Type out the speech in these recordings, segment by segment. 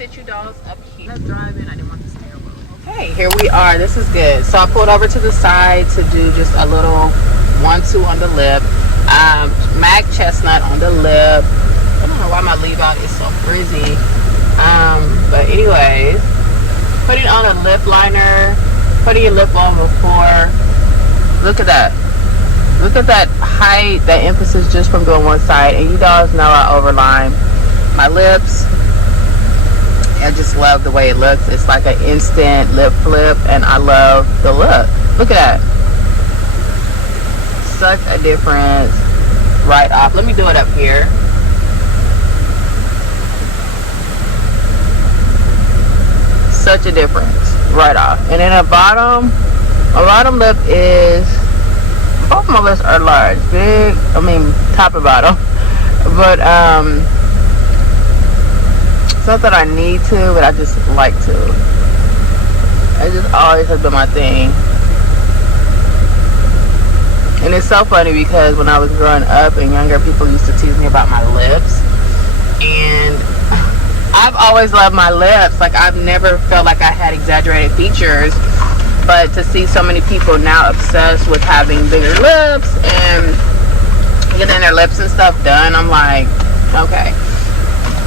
sit you dolls up here. I'm driving. I didn't want the stairwell. Okay, here we are. This is good. So I pulled over to the side to do just a little 1-2 on the lip. MAC chestnut on the lip. I don't know why my leave out is so frizzy. But anyways, putting on a lip liner, putting your lip on before. Look at that. Look at that height, that emphasis just from doing one side. And you guys know I overline my lips. I just love the way it looks. It's like an instant lip flip, and I love the look. Look at that. Such a difference right off. Let me do it up here. Such a difference right off. And then a bottom lip is, both my lips are large, big, I mean top and bottom, but it's not that I need to, but I just like to. It just always has been my thing. And it's so funny because when I was growing up and younger, people used to tease me about my lips, and I've always loved my lips. Like, I've never felt like I had exaggerated features, but to see so many people now obsessed with having bigger lips and getting their lips and stuff done, I'm like, okay,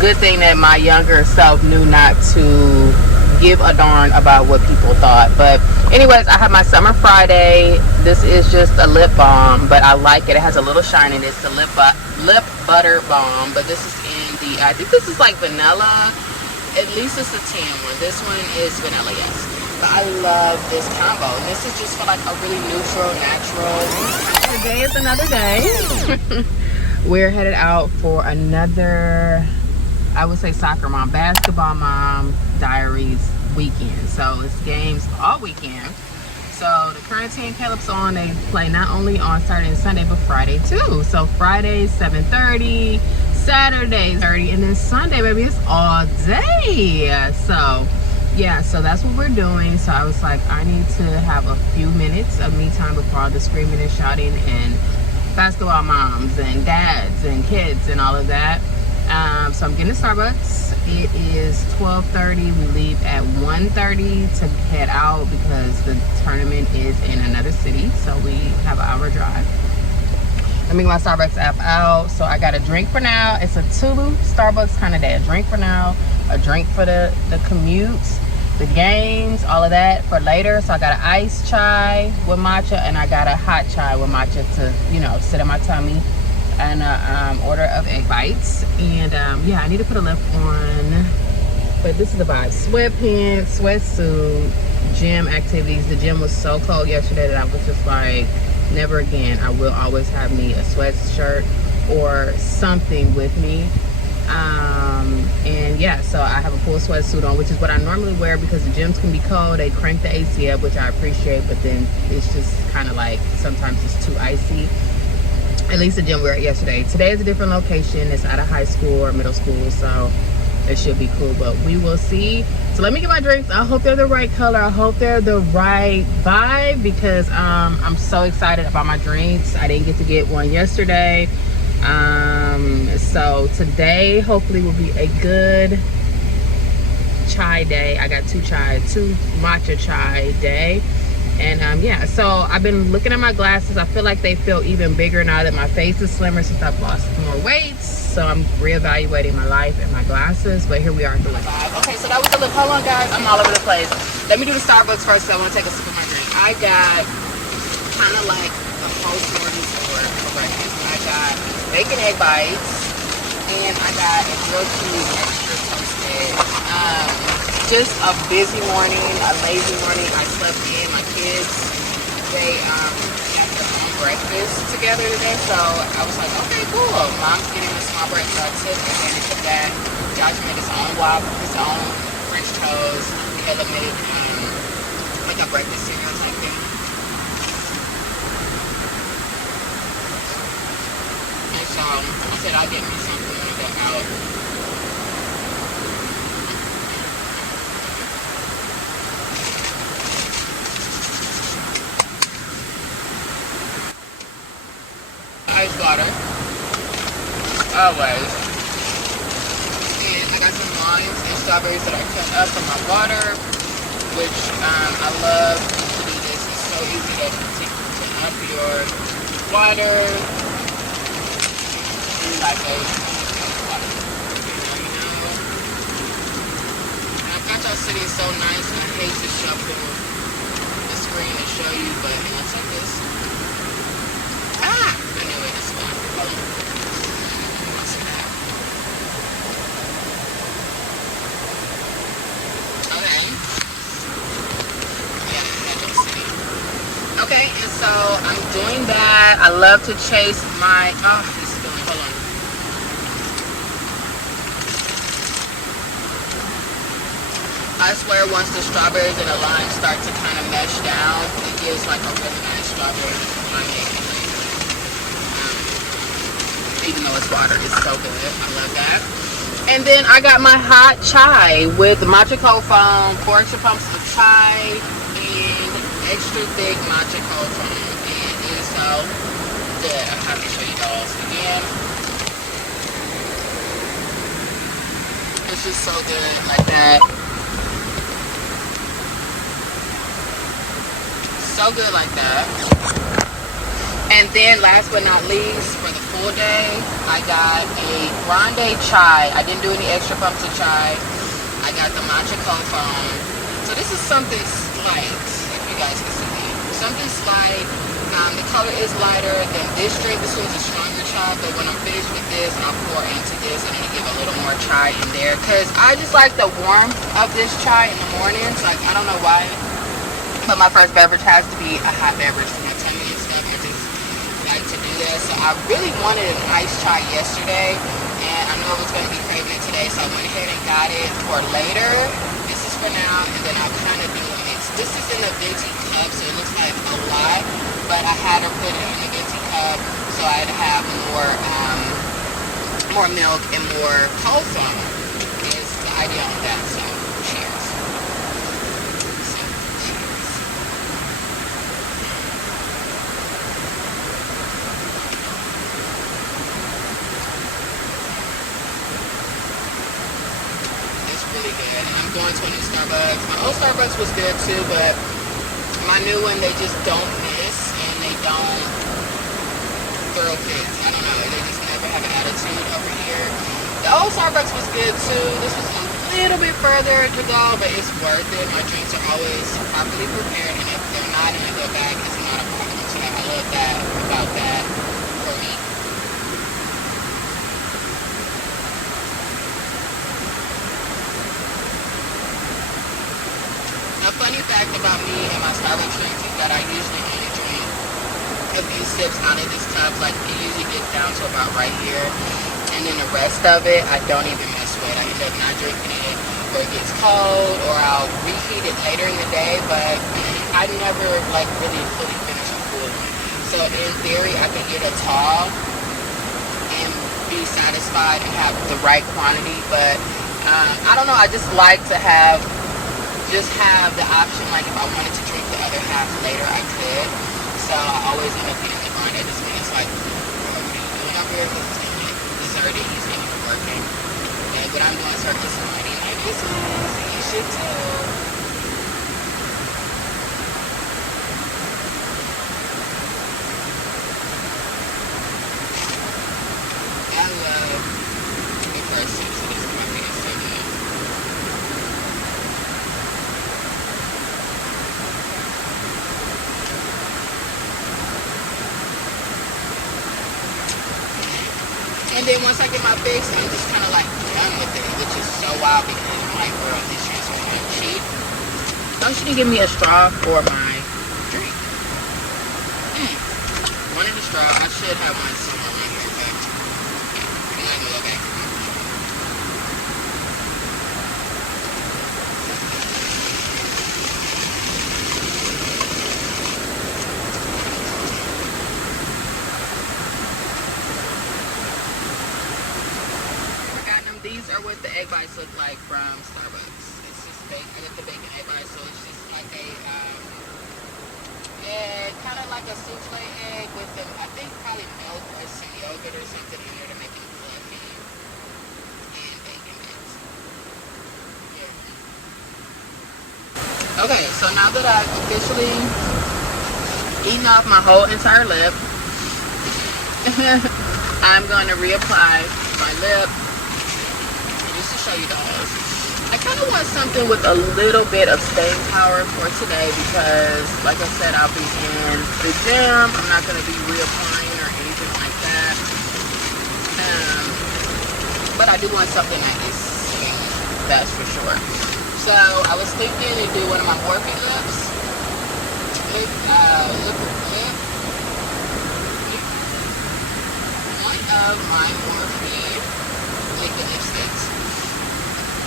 good thing that my younger self knew not to give a darn about what people thought. But anyways, I have my Summer Friday. This is just a lip balm, but I like it. It has a little shine in it. It's a lip butter balm, but this is in the, I think this is like vanilla. At least it's a tan one. This one is vanilla, yes. But I love this combo. This is just for like a really neutral, natural. Today is another day. We're headed out for another, I would say, soccer mom, basketball mom diaries weekend. So it's games all weekend. So the current team Caleb's on, they play not only on Saturday and Sunday, but Friday too. So Friday 7:30, Saturday 30, and then Sunday, baby, it's all day. So yeah, so that's what we're doing. So I was like, I need to have a few minutes of me time before all the screaming and shouting and basketball moms and dads and kids and all of that. So I'm getting to Starbucks. It is 12:30. We leave at 1:30 to head out because the tournament is in another city. So we have an hour drive. Let me get my Starbucks app out. So I got a drink for now. It's a Tulu Starbucks kind of day. A drink for now, a drink for the commute, the games, all of that for later. So I got an iced chai with matcha, and I got a hot chai with matcha to, you know, sit in my tummy, and an order of egg bites. And yeah, I need to put a lip on, but this is the vibe. Sweatpants, sweatsuit, gym activities. The gym was so cold yesterday that I was just like, never again. I will always have me a sweatshirt or something with me. And yeah, so I have a full sweatsuit on, which is what I normally wear because the gyms can be cold. They crank the AC up, which I appreciate, but then it's just kind of like, sometimes it's too icy. At least the gym we were at yesterday. Today is a different location. It's at a high school or middle school, so it should be cool, but we will see. So let me get my drinks. I hope they're the right color. I hope they're the right vibe, because I'm so excited about my drinks. I didn't get to get one yesterday. So today hopefully will be a good chai day. I got two matcha chai day. And yeah, so I've been looking at my glasses. I feel like they feel even bigger now that my face is slimmer since I've lost more weight. So I'm reevaluating my life and my glasses, but here we are at the lip. Okay, so that was the lip. Hold on, guys, I'm all over the place. Let me do the Starbucks first, so I want to take a sip of my drink. I got kind of like a post-mortem for breakfast. I got bacon egg bites, and I got a grilled cheese extra toasted. Just a busy morning, a lazy morning. I slept in. My kids, they got their own breakfast together today, so I was like, okay, cool. Mom's getting a small breakfast, so I took advantage of that. Josh made his own waffle, his own French toast. Ella made like a breakfast cereal type thing. And so I said I'll get me something when I go out. Ice water, always. And I got some limes and strawberries that I cut up from my water, which I love to do this. It's so easy to up your water. Do like a water. I thought y'all sitting so nice, and I hate to shuffle the screen and show you, but hang on, check this. Anyway, it's gone. Hold on. What's that? Okay. Yeah, that looks city. Okay, and so I'm doing that. I love to chase my. Oh, this is going. Hold on. I swear, once the strawberries and the lime start to kind of mesh down, it gives like a really nice strawberry lime. Even though it's water, it's so good. I love that. And then I got my hot chai with matcha cold foam, 4 extra pumps of chai, and extra thick matcha cold foam. And it is so good. I'll have to show you guys again. It's just so good like that. So good like that. And then last but not least, for the full day, I got a grande chai. I didn't do any extra pumps of chai. I got the matcha cold foam. So this is something slight, if you guys can see me. Something slight. The color is lighter than this drink. This one's a stronger chai, but when I'm finished with this, I'll pour into this and then give a little more chai in there. Because I just like the warmth of this chai in the mornings. Like, I don't know why, but my first beverage has to be a hot beverage for my tummy and stuff. I just like to do that. So I really wanted an iced chai yesterday, and I knew I was going to be craving it today, so I went ahead and got it for later. This is for now, and then I'll kind of do a mix. This is in a venti cup, so it looks like a lot, but I had to put it in a venti cup so I'd have more milk and more cold foam. Is the idea of that. So cheers. Really good. And I'm going to a new Starbucks. My old Starbucks was good too, but my new one, they just don't miss and they don't throw fits. I don't know. They just never have an attitude over here. The old Starbucks was good too. This was a little bit further to go, but it's worth it. My drinks are always properly prepared, and if they're not in a good bag, it's not a problem. So I love that about that for me. A funny fact about me and my Starbucks drinks is that I usually only drink a few sips out of this cup. Like, it usually gets down to about right here. And then the rest of it, I don't even mess with. I end up not drinking it, or it gets cold, or I'll reheat it later in the day. But I never, like, really fully finish a full one. So, in theory, I can get a tall and be satisfied and have the right quantity. But, I don't know. I just like to have the option, like if I wanted to drink the other half later, I could. So I always end up getting the grind. I just mean it's like, what are you doing over here? Because it's kind of like deserted, he's not even working. And what I'm doing circus and money like this is, you should too. I love the first sips of this coffee. It's so good. And then once I get my fix, I'm just kind of like done with it, which is so wild because I'm like, bro, this shit's really cheap. Don't you give me a straw for my drink? Wanted a straw. I should have one somewhere right here, but I'm not gonna go back. These are what the egg bites look like from Starbucks. It's just bacon. I get the bacon egg bites, so it's just like a, yeah, kind of like a souffle egg with the, I think probably milk or some yogurt or something in there to make it fluffy, and bacon bits. Okay, so now that I've officially eaten off my whole entire lip, I'm going to reapply my lip. And just to show you guys, I kind of want something with a little bit of staying power for today because, like I said, I'll be in the gym. I'm not going to be reapplying or anything like that. But I do want something that is smooth, that's for sure. So I was thinking to do one of my Morphe lips. One of my Morphe liquid lipsticks.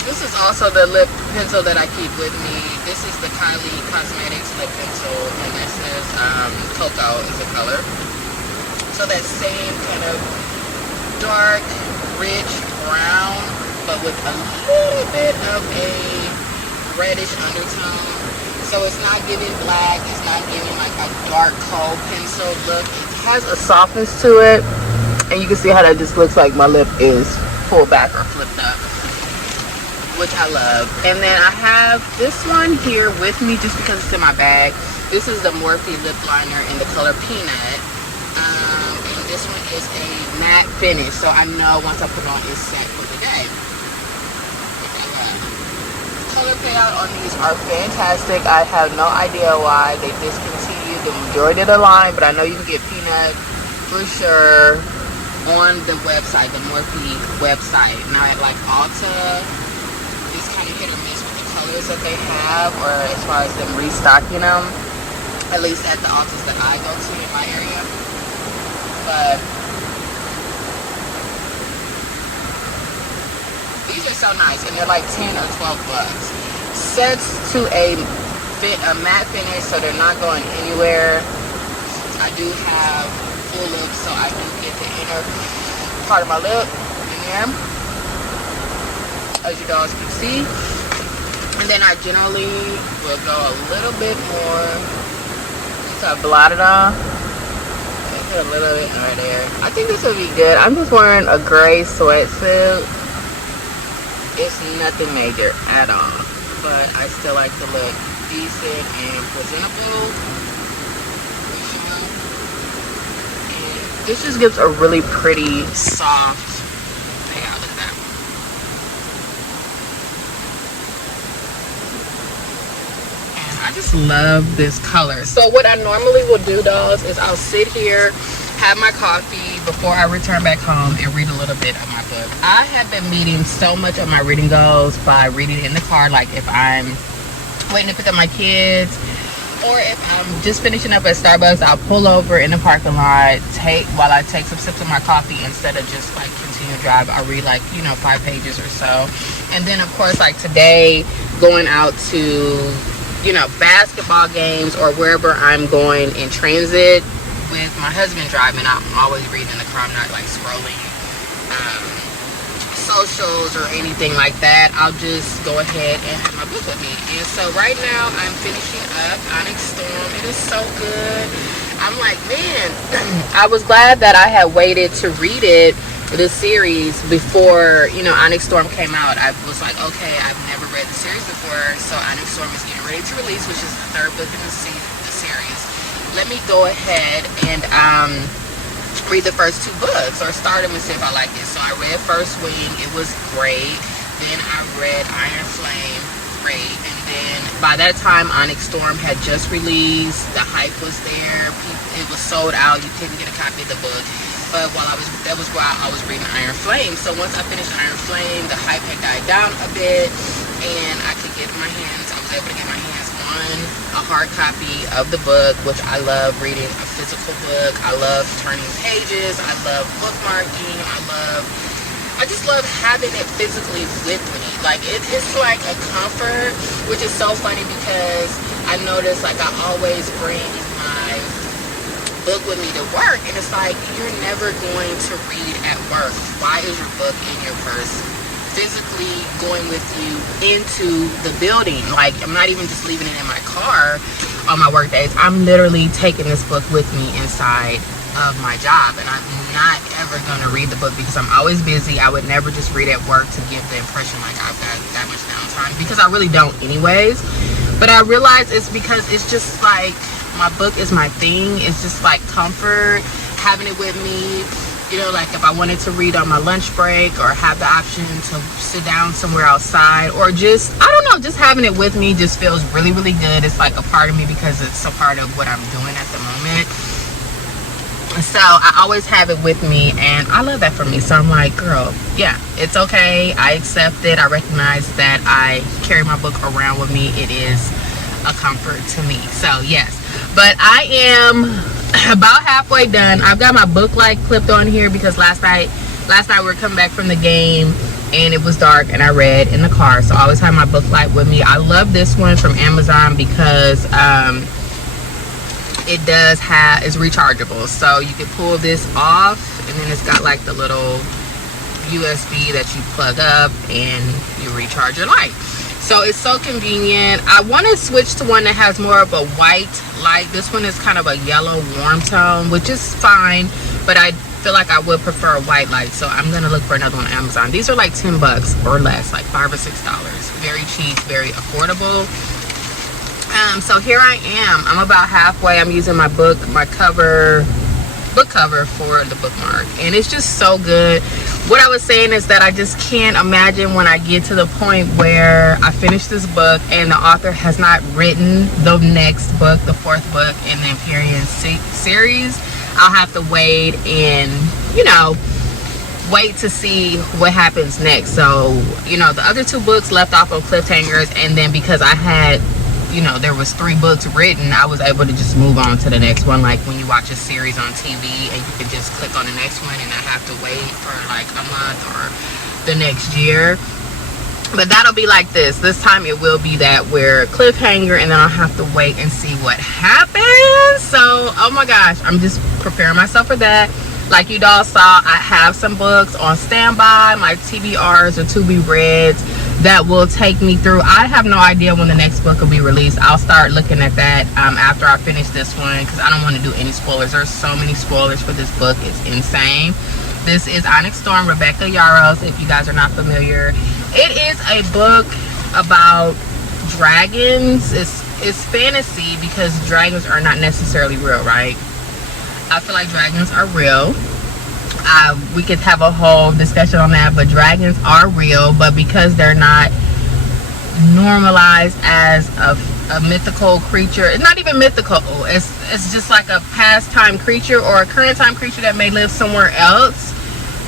This is also the lip pencil that I keep with me. This is the Kylie Cosmetics lip pencil, and this is Cocoa is the color. So that same kind of dark, rich brown, but with a little bit of a reddish undertone. So it's not giving black, it's not giving like a dark cold pencil look. It has a softness to it, and you can see how that just looks like my lip is pulled back or flipped up, which I love. And then I have this one here with me just because it's in my bag. This is the Morphe lip liner in the color Peanut. And this one is a matte finish, so I know once I put it on, it's set for the day. Color payout on these are fantastic. I have no idea why they discontinued the majority of the line, but I know you can get Peanut for sure on the website, the Morphe website. Now at like Ulta, it's kind of hit or miss with the colors that they have, or as far as them restocking them, at least at the Ultas that I go to in my area. But these are so nice, and they're like 10 or 12 bucks. Sets to a matte finish, so they're not going anywhere. I do have full lips, so I do get the inner part of my lip in there, as you guys can see. And then I generally will go a little bit more. So I blot it off. Put a little bit right there. I think this will be good. I'm just wearing a gray sweatsuit. It's nothing major at all, but I still like to look decent and presentable. And this just gives a really pretty soft payout. Look at that. I just love this color. So what I normally will do, dolls, is I'll sit here, have my coffee before I return back home, and read a little bit of my book. I have been meeting so much of my reading goals by reading in the car, like if I'm waiting to pick up my kids, or if I'm just finishing up at Starbucks, I'll pull over in the parking lot, while I take some sips of my coffee, instead of just like continue to drive. I'll read like, 5 pages or so. And then of course, like today, going out to basketball games or wherever I'm going in transit with my husband driving, I'm always reading in the car. I'm not like scrolling socials or anything like that. I'll just go ahead and have my book with me. And so right now I'm finishing up ONYX Storm. It is so good. I'm like, man, I was glad that I had waited to read it, the series, before ONYX Storm came out. I was like, okay, I've never read the series before, so ONYX Storm is getting ready to release, which is the 3rd book in the series. Let me go ahead and read the first 2 books, or start them and see if I like it. So I read First Wing, it was great. Then I read Iron Flame, great. And then by that time, ONYX Storm had just released. The hype was there. It was sold out. You couldn't get a copy of the book. But that was while I was reading Iron Flame. So once I finished Iron Flame, the hype had died down a bit, and I was able to get my hands on a hard copy of the book, which I love reading a physical book. I love turning pages. I love bookmarking. I just love having it physically with me. Like it's like a comfort, which is so funny because I notice like I always bring my book with me to work, and it's like, you're never going to read at work. Why is your book in your purse, physically going with you into the building? Like, I'm not even just leaving it in my car on my work days. I'm literally taking this book with me inside of my job, and I'm not ever going to read the book because I'm always busy. I would never just read at work to give the impression like I've got that much downtime, because I really don't anyways. But I realize it's because it's just like my book is my thing. It's just like comfort, having it with me. You know, like if I wanted to read on my lunch break, or have the option to sit down somewhere outside, or just, I don't know, just having it with me just feels really, really good. It's like a part of me because it's a part of what I'm doing at the moment. So I always have it with me, and I love that for me. So I'm like, girl, yeah, it's okay. I accept it. I recognize that I carry my book around with me. It is a comfort to me. So yes, but I am about halfway done. I've got my book light clipped on here because last night we were coming back from the game and it was dark and I read in the car. So I always have my book light with me. I love this one from Amazon because it does have, it's rechargeable, so you can pull this off, and then it's got like the little USB that you plug up and you recharge your light. So it's so convenient. I want to switch to one that has more of a white light. This one is kind of a yellow warm tone, which is fine, but I feel like I would prefer a white light, so I'm gonna look for another one on Amazon. These are like 10 bucks or less, like $5 or $6. Very cheap, very affordable. So here I am. I'm about halfway. I'm using my book cover for the bookmark, and it's just so good. What I was saying is that I just can't imagine when I get to the point where I finish this book and the author has not written the next book, the 4th book in the Empyrean series. I'll have to wait and, you know, wait to see what happens next. So, you know, the other 2 books left off on cliffhangers, and then because I had, you know, there was 3 books written, I was able to just move on to the next one, like when you watch a series on TV and you can just click on the next one and not have to wait for like a month or the next year. But that'll be like this time. It will be that where cliffhanger, and then I'll have to wait and see what happens. So oh my gosh, I'm just preparing myself for that. Like you all saw, I have some books on standby, my TBRs or to be reads, that will take me through. I have no idea when the next book will be released. I'll start looking at that after I finish this one, because I don't want to do any spoilers. There's so many spoilers for this book. It's insane. This is ONYX Storm, Rebecca Yarros, if you guys are not familiar. It is a book about dragons. It's fantasy because dragons are not necessarily real, right? I feel like dragons are real. We could have a whole discussion on that, but dragons are real, but because they're not normalized as a mythical creature, it's not even mythical, it's just like a past time creature or a current time creature that may live somewhere else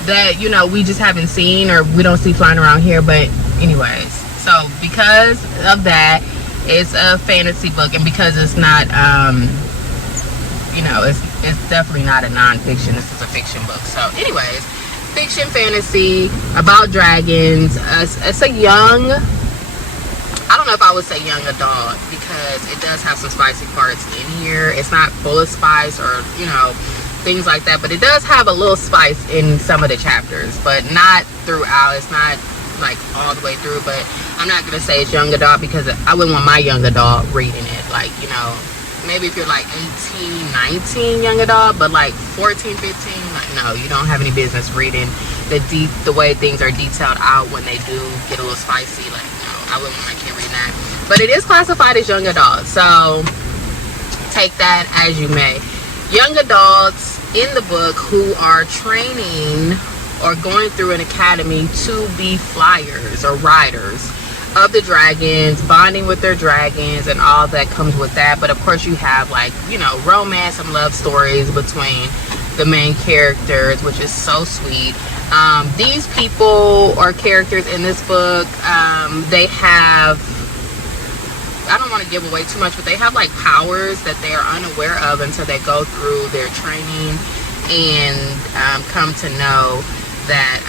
that, you know, we just haven't seen or we don't see flying around here. But anyways, so because of that, it's a fantasy book, and because it's not you know, it's definitely not a non-fiction. This is a fiction book. So anyways, fiction fantasy about dragons. It's a young, I don't know if I would say young adult, because it does have some spicy parts in here. It's not full of spice or, you know, things like that, but it does have a little spice in some of the chapters, but not throughout. It's not like all the way through, but I'm not gonna say it's young adult because I wouldn't want my young adult reading it. Like, you know, maybe if you're like 18, 19 young adult, but like 14, 15, like, no, you don't have any business reading the way things are detailed out when they do get a little spicy. Like, no, I wouldn't want my kid reading that. But it is classified as young adult, so take that as you may. Young adults in the book who are training or going through an academy to be flyers or riders of the dragons, bonding with their dragons and all that comes with that. But of course you have, like, you know, romance and love stories between the main characters, which is so sweet. These people or characters in this book, they have, I don't want to give away too much, but they have like powers that they are unaware of until they go through their training and come to know that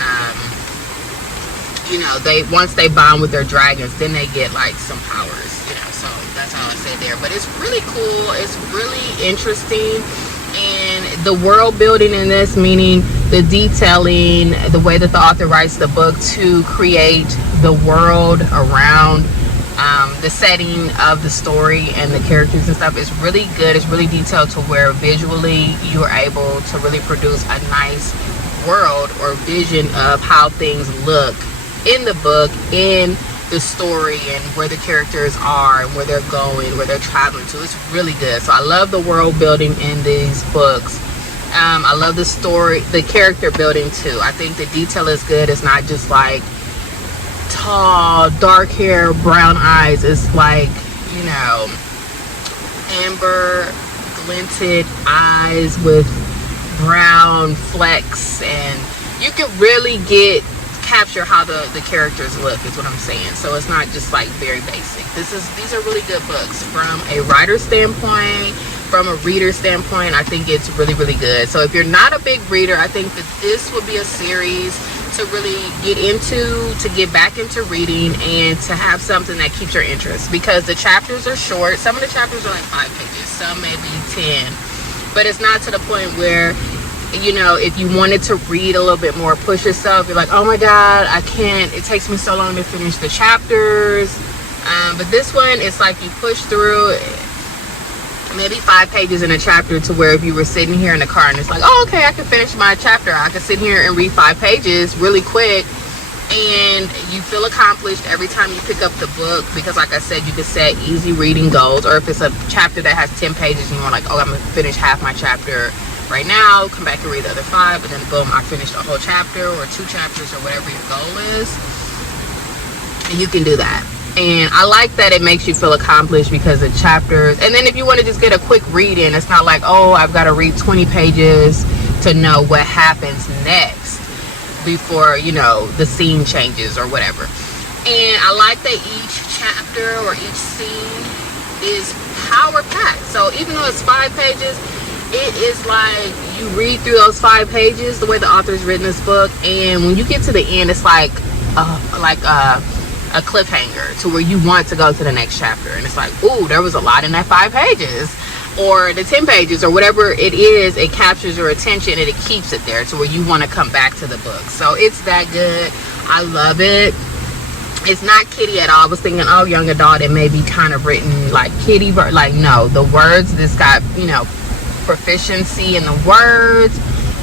you know, once they bond with their dragons, then they get like some powers, you know. So that's all I say there. But it's really cool, it's really interesting, and the world building in this, meaning the detailing, the way that the author writes the book to create the world around the setting of the story and the characters and stuff, is really good. It's really detailed to where visually you're able to really produce a nice world or vision of how things look in the book in the story and where the characters are and where they're going, where they're traveling to. It's really good. So I love the world building in these books. I love the story, the character building too. I think the detail is good. It's not just like tall, dark hair, brown eyes. It's like, you know, amber glinted eyes with brown flecks, and you can really capture how the characters look, is what I'm saying. So it's not just like very basic. These are really good books from a writer standpoint, from a reader standpoint. I think it's really, really good. So if you're not a big reader, I think that this would be a series to really get back into reading and to have something that keeps your interest, because the chapters are short. Some of the chapters are like 5 pages, some maybe 10, but it's not to the point where, you know, if you wanted to read a little bit more, push yourself, you're like, oh my god, I can't, it takes me so long to finish the chapters. But this one, it's like you push through maybe 5 pages in a chapter, to where if you were sitting here in the car and it's like, oh, okay, I can finish my chapter, I can sit here and read 5 pages really quick, and you feel accomplished every time you pick up the book. Because like I said, you can set easy reading goals, or if it's a chapter that has 10 pages and you're like, oh, I'm gonna finish half my chapter right now, come back and read the other 5, but then boom, I finished a whole chapter or 2 chapters or whatever your goal is. And you can do that. And I like that it makes you feel accomplished, because the chapters, and then if you want to just get a quick read in, it's not like, oh, I've got to read 20 pages to know what happens next before, you know, the scene changes or whatever. And I like that each chapter or each scene is power packed. So even though it's 5 pages, it is like you read through those 5 pages the way the author's written this book, and when you get to the end, it's like a cliffhanger, to where you want to go to the next chapter, and it's like, ooh, there was a lot in that 5 pages or the 10 pages or whatever it is. It captures your attention and it keeps it there to where you want to come back to the book. So it's that good. I love it. It's not kiddie at all. I was thinking, oh, young adult, it may be kind of written like kiddie, but like, no, the words, this got, you know, proficiency in the words.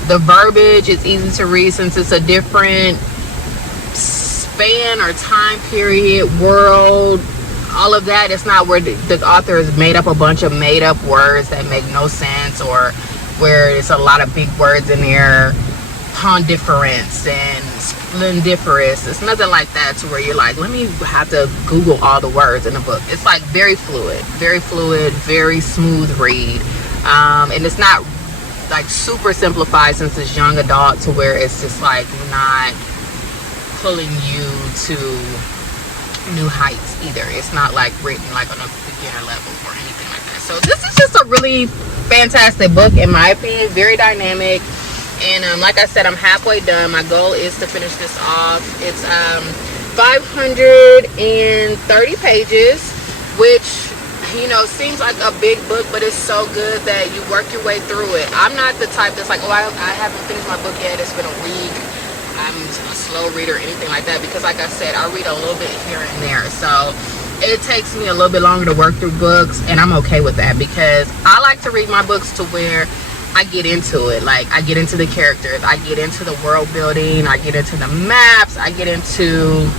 The verbiage is easy to read, since it's a different span or time period, world, all of that. It's not where the author has made up a bunch of made up words that make no sense, or where it's a lot of big words in there, pondiference and splendiferous. It's nothing like that, to where you're like, let me have to Google all the words in the book. It's like very fluid, very smooth read. And it's not like super simplified, since it's young adult, to where it's just like not pulling you to new heights either. It's not like written like on a beginner level or anything like that. So this is just a really fantastic book, in my opinion. Very dynamic. And like I said, I'm halfway done. My goal is to finish this off. It's 530 pages, which, you know, seems like a big book, but it's so good that you work your way through it. I'm not the type that's like, oh, I haven't finished my book yet, it's been a week, I'm a slow reader or anything like that, because like I said, I read a little bit here and there. So it takes me a little bit longer to work through books, and I'm okay with that, because I like to read my books to where I get into it. Like, I get into the characters, I get into the world building, I get into the maps, I get into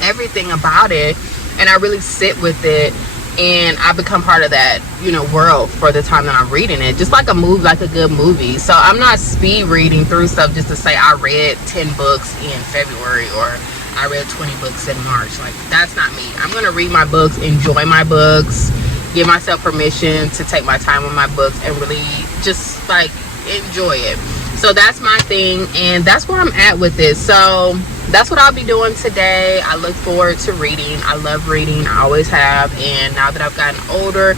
everything about it, and I really sit with it, and I become part of that, you know, world for the time that I'm reading it. Just like a movie, like a good movie. So I'm not speed reading through stuff just to say I read 10 books in February, or I read 20 books in March. Like, that's not me. I'm gonna read my books, enjoy my books, give myself permission to take my time with my books, and really just like enjoy it. So that's my thing, and that's where I'm at with it. So that's what I'll be doing today. I look forward to reading. I love reading, I always have, and now that I've gotten older,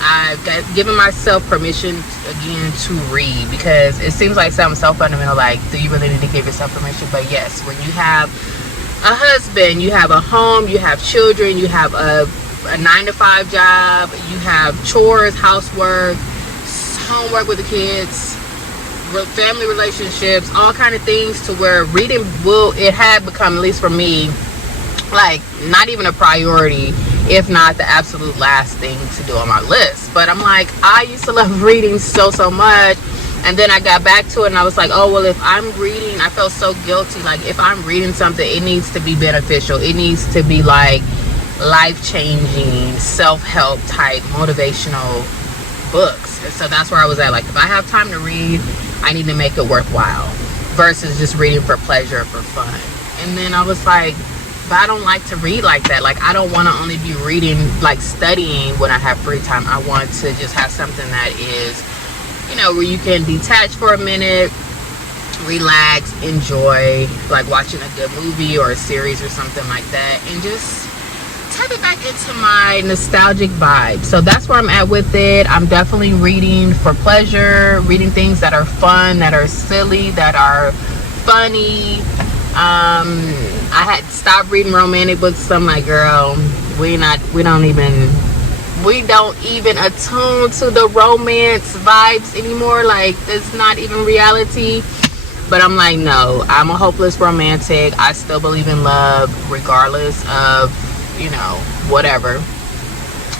I've given myself permission again to read, because it seems like something so fundamental, like, do you really need to give yourself permission? But yes, when you have a husband, you have a home, you have children, you have a 9-to-5 job, you have chores, housework, homework with the kids, family relationships, all kind of things, to where reading it had become, at least for me, like not even a priority, if not the absolute last thing to do on my list. But I'm like, I used to love reading so much, And then I got back to it and I was like, oh, well, if I'm reading, I felt so guilty. Like, if I'm reading something, it needs to be beneficial. It needs to be like life-changing, self-help type, motivational books. And so that's where I was at. Like, if I have time to read, I need to make it worthwhile versus just reading for pleasure, for fun. And then I was like, but I don't like to read like that. Like, I don't want to only be reading, like studying when I have free time. I want to just have something that is, you know, where you can detach for a minute, relax, enjoy, like watching a good movie or a series or something like that, and just tap it back into my nostalgic vibe. So that's where I'm at with it. I'm definitely reading for pleasure, reading things that are fun, that are silly, that are funny. I had stopped reading romantic books. So I'm like, girl, we don't even attune to the romance vibes anymore. Like, it's not even reality. But I'm like, no, I'm a hopeless romantic. I still believe in love regardless of, you know, whatever.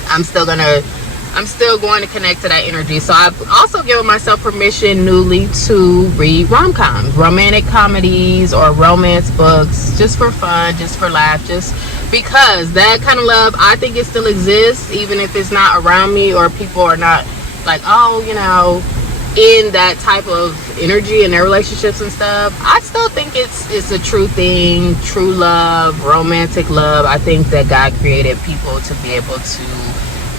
I'm still going to connect to that energy. So I've also given myself permission newly to read rom-coms, romantic comedies, or romance books, just for fun, just for laugh, just because that kind of love, I think it still exists, even if it's not around me or people are not like, oh, you know, in that type of energy in their relationships and stuff. I still think it's a true thing, true love, romantic love. I think that God created people to be able to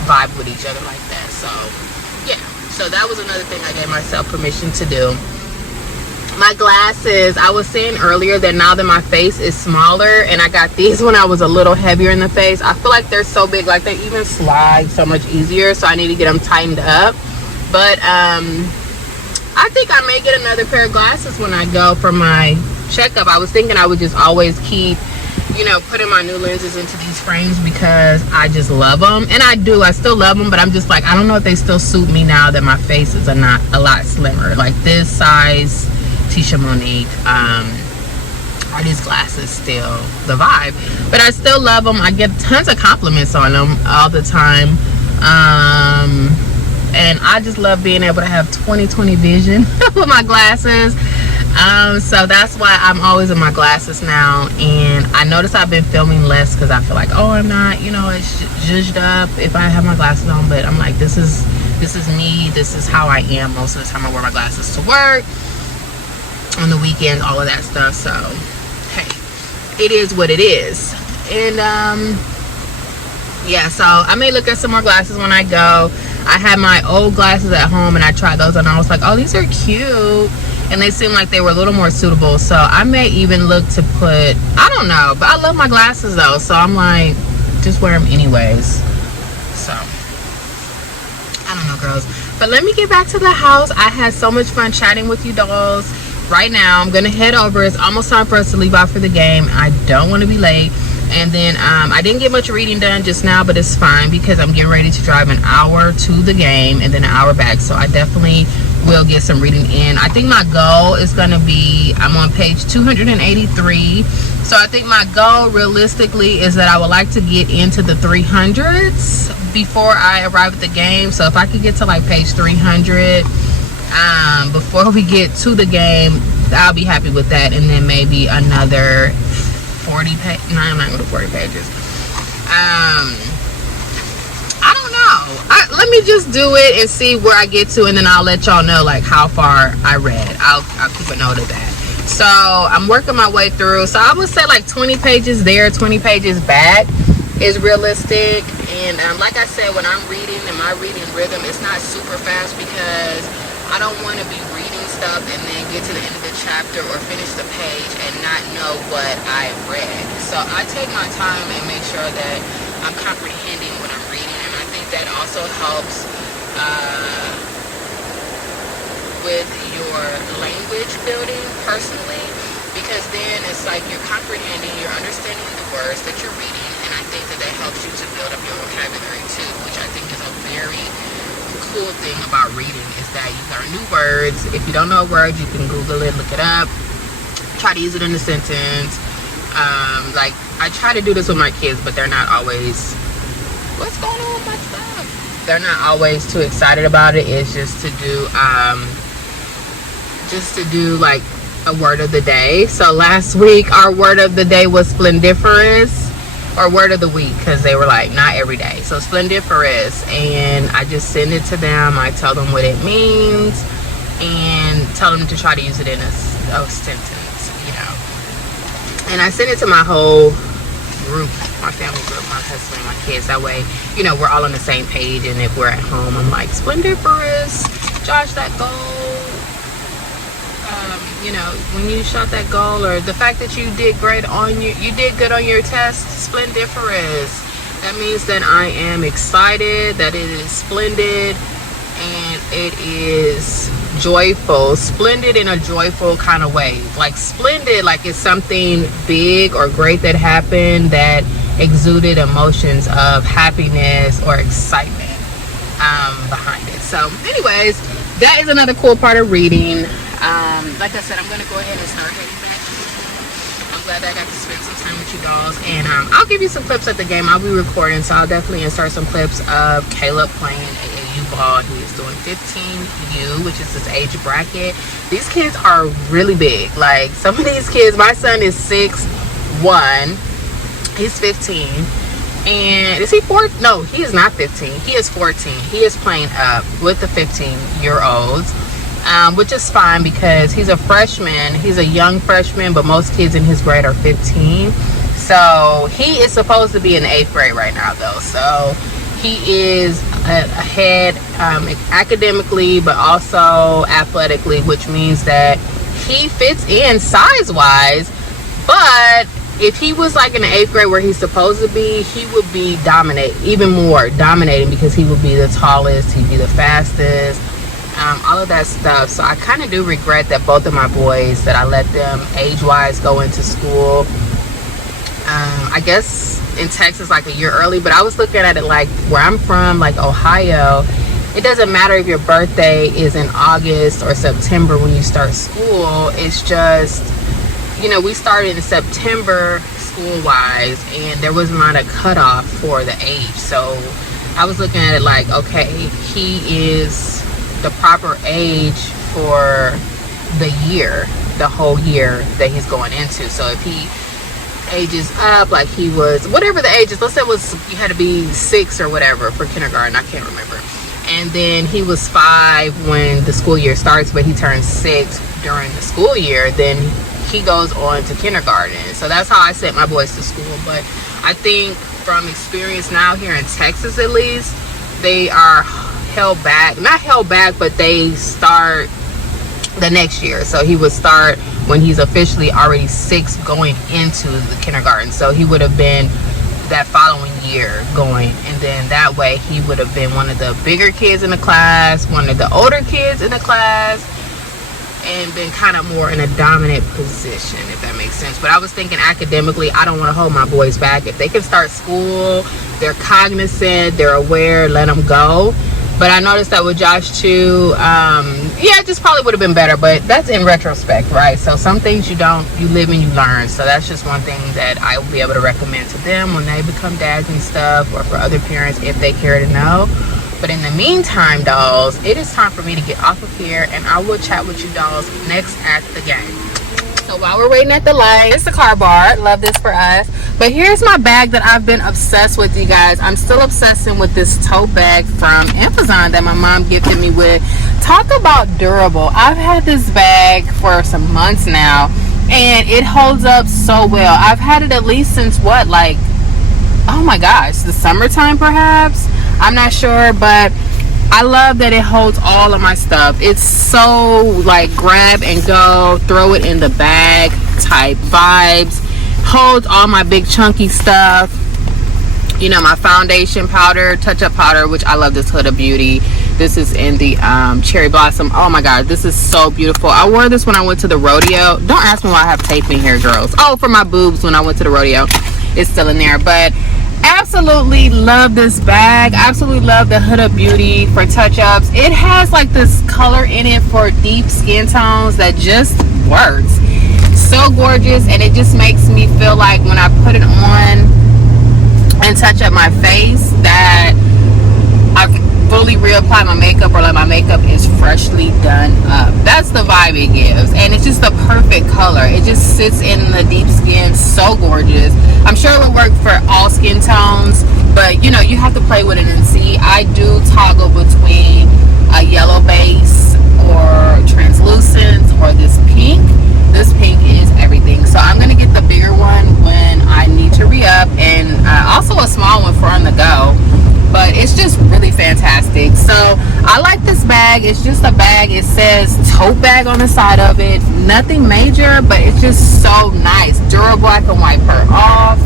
vibe with each other like that. So yeah, so that was another thing I gave myself permission to do. My glasses, I was saying earlier that now that my face is smaller, and I got these when I was a little heavier in the face, I feel like they're so big, like they even slide so much easier, so I need to get them tightened up. But I think I may get another pair of glasses when I go for my checkup. I was thinking I would just always keep, you know, putting my new lenses into these frames because I just love them. And I do, I still love them, but I'm just like, I don't know if they still suit me now that my face is a lot slimmer. Like this size Tisha Monique, are these glasses still the vibe? But I still love them. I get tons of compliments on them all the time. And I just love being able to have 20/20 vision with my glasses. So that's why I'm always in my glasses now. And I notice I've been filming less because I feel like, oh, I'm not, you know, it's zhuzhed up if I have my glasses on. But I'm like, this is me. This is how I am most of the time. I wear my glasses to work, on the weekends, all of that stuff. So hey, it is what it is. And yeah, so I may look at some more glasses when I go. I had my old glasses at home and I tried those and I was like, oh, these are cute, and they seem like they were a little more suitable. So I may even look to put, I don't know, but I love my glasses though, so I'm like, just wear them anyways. So I don't know, girls, but let me get back to the house. I had so much fun chatting with you dolls. Right now I'm gonna head over. It's almost time for us to leave out for the game. I don't want to be late. And then I didn't get much reading done just now, but it's fine because I'm getting ready to drive an hour to the game and then an hour back. So I definitely will get some reading in. I think my goal is going to be, I'm on page 283. So I think my goal realistically is that I would like to get into the 300s before I arrive at the game. So if I could get to like page 300 before we get to the game, I'll be happy with that. And then maybe another 40 pages. No, I'm not going to 40 pages. I don't know. Let me just do it and see where I get to, and then I'll let y'all know like how far I read. I'll keep a note of that. So I'm working my way through. So I would say like 20 pages there, 20 pages back is realistic. And like I said, when I'm reading and my reading rhythm, it's not super fast because I don't want to be reading stuff and then get to the end of the chapter or finish the page and not know what I read. So I take my time and make sure that I'm comprehending what I'm reading, and I think that also helps with your language building personally, because then it's like you're comprehending, you're understanding the words that you're reading, and I think that helps you to build up your vocabulary too, which I think is a very cool thing about reading, is that you learn new words. If you don't know a word, you can Google it, look it up, try to use it in a sentence. Like I try to do this with my kids, but they're not always, what's going on with my stuff? They're not always too excited about it. It's just to do just to do like a word of the day. So last week our word of the day was splendiferous, or word of the week, because they were like not every day. So splendiferous, and I just send it to them. I tell them what it means and tell them to try to use it in a sentence, you know. And I send it to my whole group, my family group, my husband, my kids. That way, you know, we're all on the same page. And if we're at home, I'm like, splendiferous, Josh, that goal. You know, when you shot that goal, or the fact that you did great on you did good on your test, splendiferous. That means that I am excited, that it is splendid, and it is joyful. Splendid in a joyful kind of way. Like splendid, like it's something big or great that happened that exuded emotions of happiness or excitement behind it. So anyways, that is another cool part of reading. Like I said, I'm gonna go ahead and start heading back. I'm glad that I got to spend some time with you dolls, and I'll give you some clips at the game. I'll be recording, so I'll definitely insert some clips of Caleb playing AAU ball. He is doing 15U, which is his age bracket. These kids are really big. Like some of these kids, my son is 6'1", he's 15, and is he 14? No, he is not 15. He is 14. He is playing up with the 15-year-olds. Which is fine because he's a freshman. He's a young freshman, but most kids in his grade are 15. So he is supposed to be in the 8th grade right now, though. So he is ahead academically, but also athletically, which means that he fits in size-wise. But if he was like in the 8th grade where he's supposed to be, he would be even more dominating, because he would be the tallest, he'd be the fastest. All of that stuff. So I kind of do regret that both of my boys, that I let them age-wise go into school. I guess in Texas like a year early, but I was looking at it like where I'm from, like Ohio, it doesn't matter if your birthday is in August or September when you start school. It's just, you know, we started in September school-wise, and there was not a cutoff for the age. So I was looking at it like, okay, he is the proper age for the year, the whole year that he's going into. So if he ages up, like he was, whatever the age is, let's say it was, you had to be 6 or whatever for kindergarten, I can't remember, and then he was 5 when the school year starts, but he turns 6 during the school year, then he goes on to kindergarten. So that's how I sent my boys to school. But I think from experience now here in Texas, at least, they are not held back, but they start the next year. So he would start when he's officially already 6 going into the kindergarten. So he would have been that following year going, and then that way he would have been one of the bigger kids in the class, one of the older kids in the class, and been kind of more in a dominant position, if that makes sense. But I was thinking academically, I don't want to hold my boys back. If they can start school, they're cognizant, they're aware, let them go. But I noticed that with Josh too, yeah, it just probably would have been better, but that's in retrospect, right? So some things you live and you learn. So that's just one thing that I will be able to recommend to them when they become dads and stuff, or for other parents if they care to know. But in the meantime, dolls, it is time for me to get off of here, and I will chat with you dolls next at the game. So while we're waiting at the light, it's the car bar. Love this for us. But here's my bag that I've been obsessed with, you guys. I'm still obsessing with this tote bag from Amazon that my mom gifted me with. Talk about durable. I've had this bag for some months now, and it holds up so well. I've had it at least since what, like, oh my gosh, the summertime perhaps? I'm not sure, but I love that it holds all of my stuff. It's so like grab and go, throw it in the bag type vibes. Holds all my big chunky stuff. You know, my foundation powder, touch-up powder, which I love this Huda Beauty. This is in the Cherry Blossom. Oh my god, this is so beautiful. I wore this when I went to the rodeo. Don't ask me why I have tape in here, girls. Oh, for my boobs when I went to the rodeo. It's still in there, but absolutely love this bag. Absolutely love the Huda Beauty for touch-ups. It has like this color in it for deep skin tones that just works. So gorgeous, and it just makes me feel like when I put it on and touch up my face that I fully reapply my makeup, or like my makeup is freshly done up. That's the vibe it gives, and it's just the perfect color. It just sits in the deep skin, so gorgeous. I'm sure it would work for all skin tones, but you know, you have to play with it and see. I do toggle between a yellow base or translucent or this pink. This pink is everything, so I'm gonna get the bigger one when I need to re-up, and also a small one for on the go. But it's just really fantastic. So I like this bag. It's just a bag. It says tote bag on the side of it. Nothing major, but it's just so nice. Durable. I can wipe her off.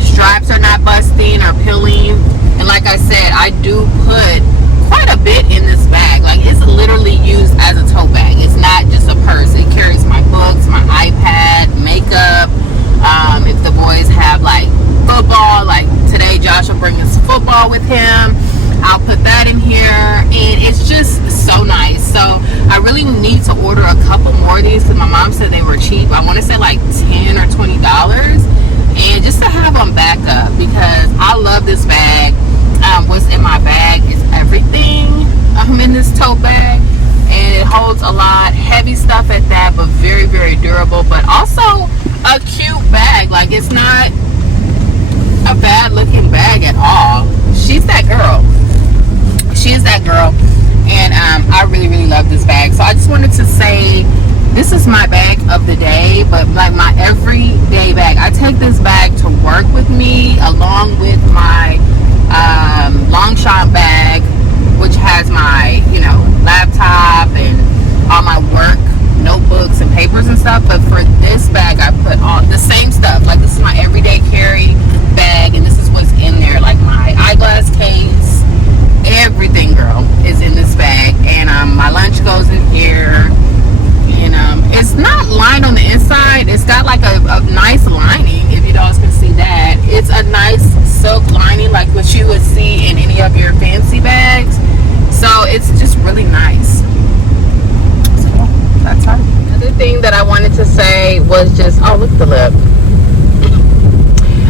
Straps are not busting or peeling. And like I said, I do put quite a bit in this bag. Like, it's literally used as a tote bag. It's not just a purse. It carries my books, my iPad, makeup. If the boys have like football, like today Josh will bring his football with him, I'll put that in here, and it's just so nice. So I really need to order a couple more of these because my mom said they were cheap. I want to say like $10 or $20, and just to have them back up, because I love this bag. What's in my bag is everything. I'm in this tote bag, and it holds a lot, heavy stuff at that, but very, very durable, but also a cute bag. Like, it's not a bad looking bag at all. She's that girl. She is that girl. And I really, really love this bag. So I just wanted to say, this is my bag of the day, but like my everyday bag. I take this bag to work with me along with my long shot bag, which has my, you know, laptop and all my work notebooks and papers and stuff. But for this bag, I put all the same stuff. Like, this is my everyday carry bag, and this is what's in there, like my eyeglass case, everything, girl, is in this bag. And my lunch goes in here, and it's not lined on the inside. It's got like a nice lining, if you guys can see that. It's a nice silk lining, like what you would see in any of your fancy bags. So it's just really nice. That's right. Another thing that I wanted to say was just, oh, look at the lip.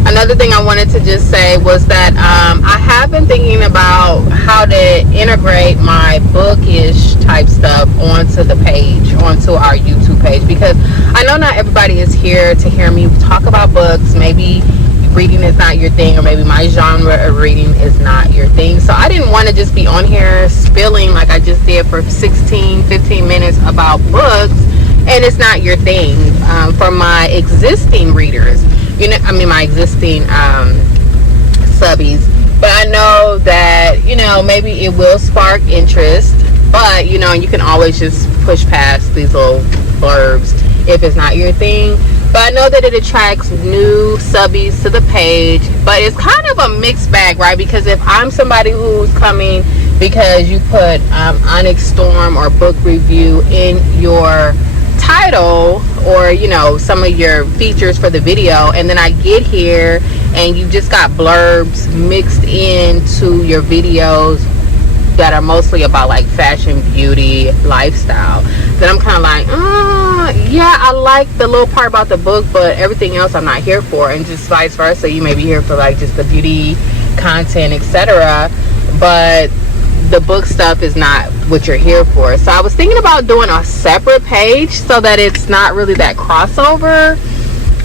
Another thing I wanted to just say was that I have been thinking about how to integrate my bookish type stuff onto the page, onto our YouTube page, because I know not everybody is here to hear me talk about books. Maybe reading is not your thing, or maybe my genre of reading is not your thing. So I didn't want to just be on here spilling like I just did for 15 minutes about books, and it's not your thing. For my existing readers, you know, I mean my existing subbies, but I know that, you know, maybe it will spark interest, but you know, you can always just push past these little blurbs if it's not your thing. But I know that it attracts new subbies to the page, but it's kind of a mixed bag, right? Because if I'm somebody who's coming because you put ONYX Storm or book review in your title, or you know, some of your features for the video, and then I get here and you just got blurbs mixed into your videos that are mostly about like fashion, beauty, lifestyle, then I'm kind of like, yeah, I like the little part about the book, but everything else I'm not here for. And just vice versa, you may be here for like just the beauty content, etc., but the book stuff is not what you're here for. So I was thinking about doing a separate page so that it's not really that crossover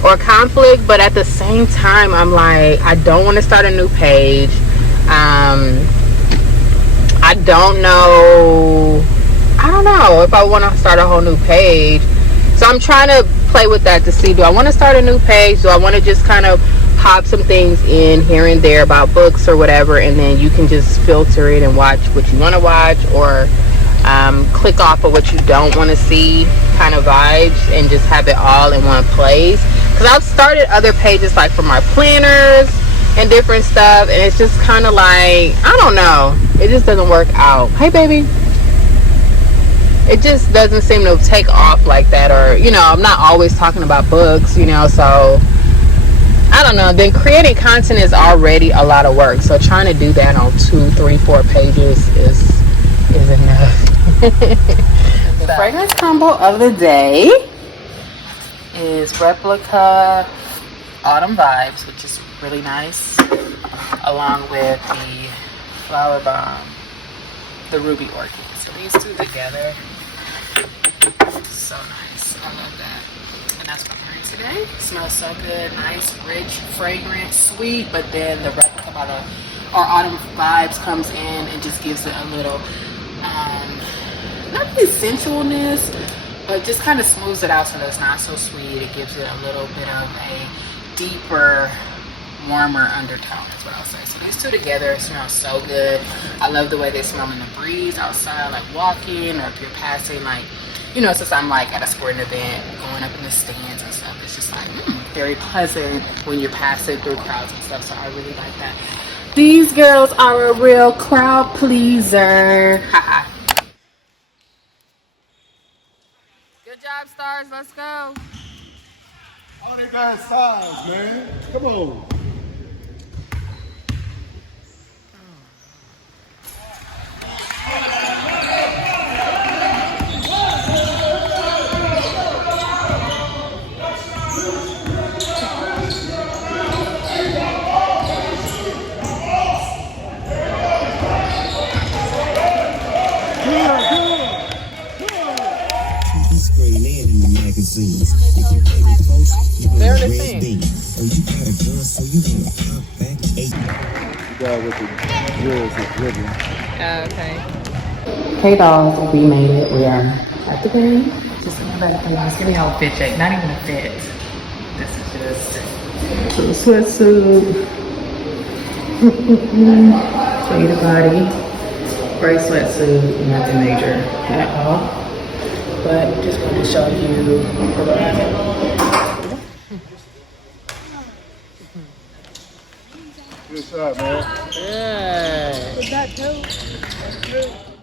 or conflict, but at the same time I'm like, I don't want to start a new page. I don't know if I want to start a whole new page. So I'm trying to play with that to see, do I want to start a new page? Do I want to just kind of pop some things in here and there about books or whatever, and then you can just filter it and watch what you want to watch, or click off of what you don't want to see kind of vibes, and just have it all in one place? Because I've started other pages like for my planners and different stuff, and it's just kind of like, I don't know, it just doesn't work out. Hey baby, it just doesn't seem to take off like that. Or, you know, I'm not always talking about books, you know, so I don't know. Then creating content is already a lot of work, so trying to do that on 2, 3, 4 pages is enough. The fragrance combo of the day is Replica Autumn Vibes, which is really nice, along with the Flower Bomb, the Ruby Orchid. So these two together, so nice. I love that. And that's what I'm wearing today. Smells so good, nice, rich, fragrant, sweet, but then the rest of our autumn vibes comes in and just gives it a little, not the sensualness, but just kind of smooths it out so that it's not so sweet. It gives it a little bit of a deeper, warmer undertone is what I'll say. So these two together smell so good. I love the way they smell in the breeze outside, like walking, or if you're passing, like, you know, since I'm like at a sporting event, going up in the stands and stuff, it's just like very pleasant when you're passing through crowds and stuff. So I really like that. These girls are a real crowd pleaser. Haha. Good job, stars. Let's go. All they got size, man. Come on. They're the same. Okay. Hey dolls, we made it. We are at the game. Just give me a whole fit check. Not even a fit. This is just a sweatsuit. Show you the body. Gray sweatsuit. Nothing major at all. But just want to show you around. Good shot, man. Good. Was that dope? That's good.